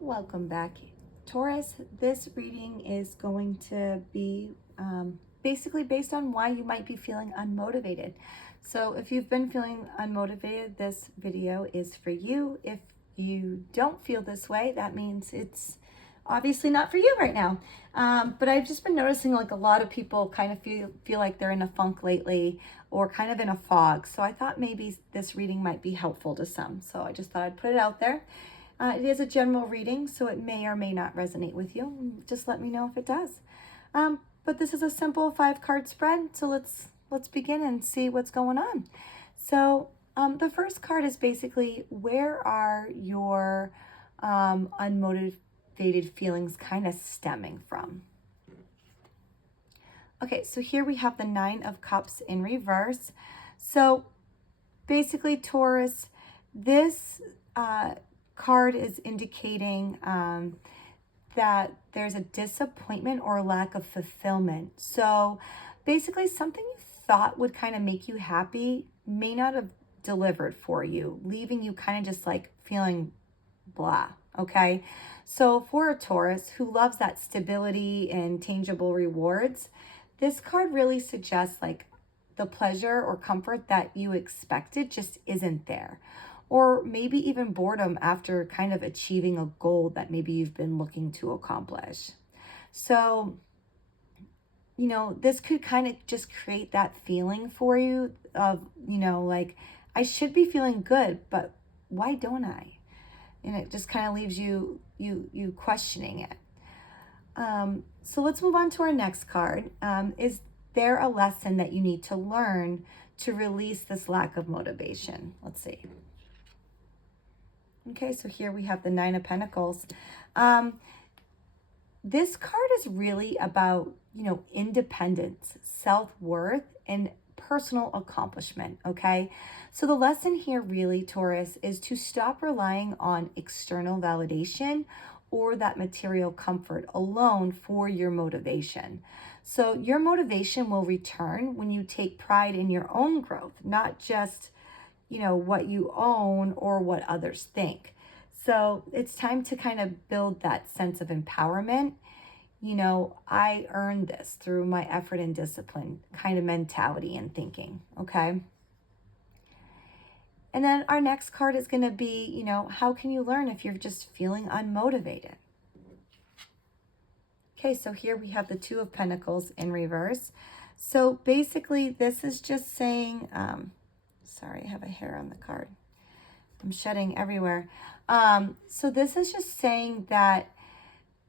Welcome back, Taurus. This reading is going to be basically based on why you might be feeling unmotivated. So if you've been feeling unmotivated, this video is for you. If you don't feel this way, that means it's obviously not for you right now. But I've just been noticing like a lot of people kind of feel like they're in a funk lately or kind of in a fog. So I thought maybe this reading might be helpful to some. So I just thought I'd put it out there. It is a general reading, so it may or may not resonate with you. Just let me know if it does. But this is a simple 5-card spread, so let's begin and see what's going on. So the first card is basically, where are your unmotivated feelings kind of stemming from? Okay, so here we have the 9 of Cups in reverse. So basically, Taurus, this card is indicating that there's a disappointment or a lack of fulfillment. So basically, something you thought would kind of make you happy may not have delivered for you, leaving you kind of just like feeling blah. Okay. So for a Taurus who loves that stability and tangible rewards, this card really suggests like the pleasure or comfort that you expected just isn't there. Or maybe even boredom after kind of achieving a goal that maybe you've been looking to accomplish. So, this could kind of just create that feeling for you of, like, I should be feeling good, but why don't I? And it just kind of leaves you questioning it. So let's move on to our next card. Is there a lesson that you need to learn to release this lack of motivation? Let's see. Okay, so here we have the 9 of Pentacles. This card is really about, independence, self-worth, and personal accomplishment, okay? So the lesson here really, Taurus, is to stop relying on external validation or that material comfort alone for your motivation. So your motivation will return when you take pride in your own growth, not just what you own or what others think. So it's time to kind of build that sense of empowerment. I earned this through my effort and discipline kind of mentality and thinking. Okay. And then our next card is going to be, how can you learn if you're just feeling unmotivated? Okay, so here we have the 2 of Pentacles in reverse. So basically, this is just saying, sorry, I have a hair on the card. I'm shedding everywhere. So this is just saying that,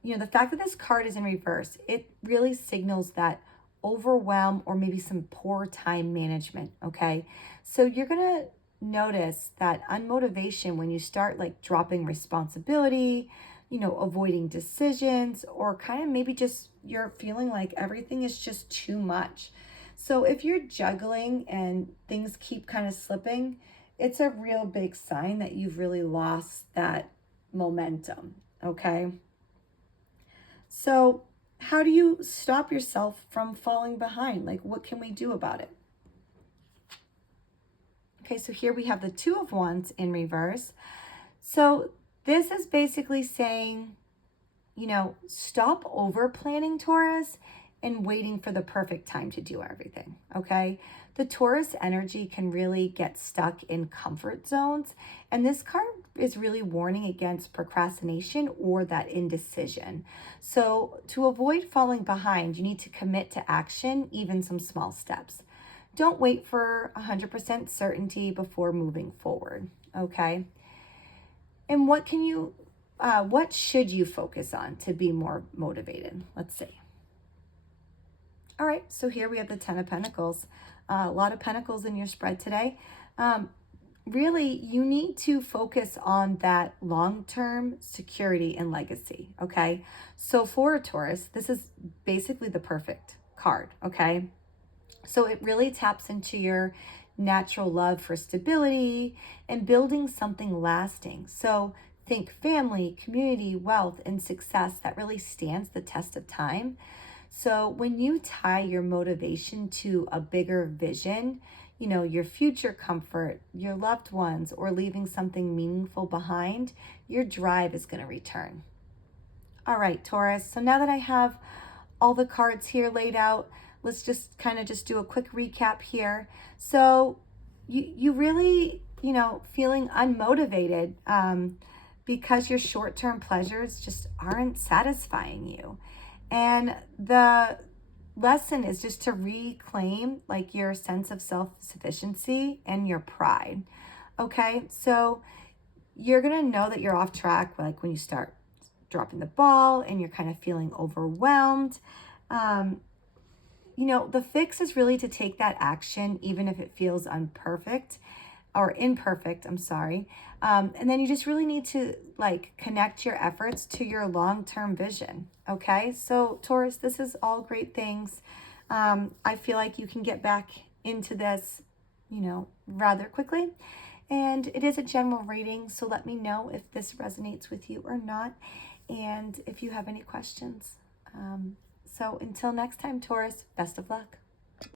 the fact that this card is in reverse, it really signals that overwhelm or maybe some poor time management, okay? So you're going to notice that unmotivation when you start like dropping responsibility, avoiding decisions, or kind of maybe just you're feeling like everything is just too much. So if you're juggling and things keep kind of slipping, it's a real big sign that you've really lost that momentum, okay? So how do you stop yourself from falling behind? Like, what can we do about it? Okay, so here we have the 2 of Wands in reverse. So this is basically saying, stop over planning, Taurus, and waiting for the perfect time to do everything, okay? The Taurus energy can really get stuck in comfort zones, and this card is really warning against procrastination or that indecision. So to avoid falling behind, you need to commit to action, even some small steps. Don't wait for 100% certainty before moving forward, okay? And what should you focus on to be more motivated? Let's see. All right, so here we have the 10 of Pentacles. A lot of pentacles in your spread today. Really, you need to focus on that long-term security and legacy, okay? So for a Taurus, this is basically the perfect card, okay? So it really taps into your natural love for stability and building something lasting. So think family, community, wealth, and success that really stands the test of time. So when you tie your motivation to a bigger vision, your future comfort, your loved ones, or leaving something meaningful behind, your drive is going to return. All right, Taurus. So now that I have all the cards here laid out, let's just kind of just do a quick recap here. So you really, feeling unmotivated because your short-term pleasures just aren't satisfying you. And the lesson is just to reclaim like your sense of self-sufficiency and your pride. Okay? So you're going to know that you're off track like when you start dropping the ball and you're kind of feeling overwhelmed. Um, the fix is really to take that action, even if it feels imperfect or imperfect, I'm sorry. And then you just really need to like connect your efforts to your long-term vision. Okay. So Taurus, this is all great things. I feel like you can get back into this, rather quickly. And it is a general reading. So let me know if this resonates with you or not. And if you have any questions. So until next time, Taurus, best of luck.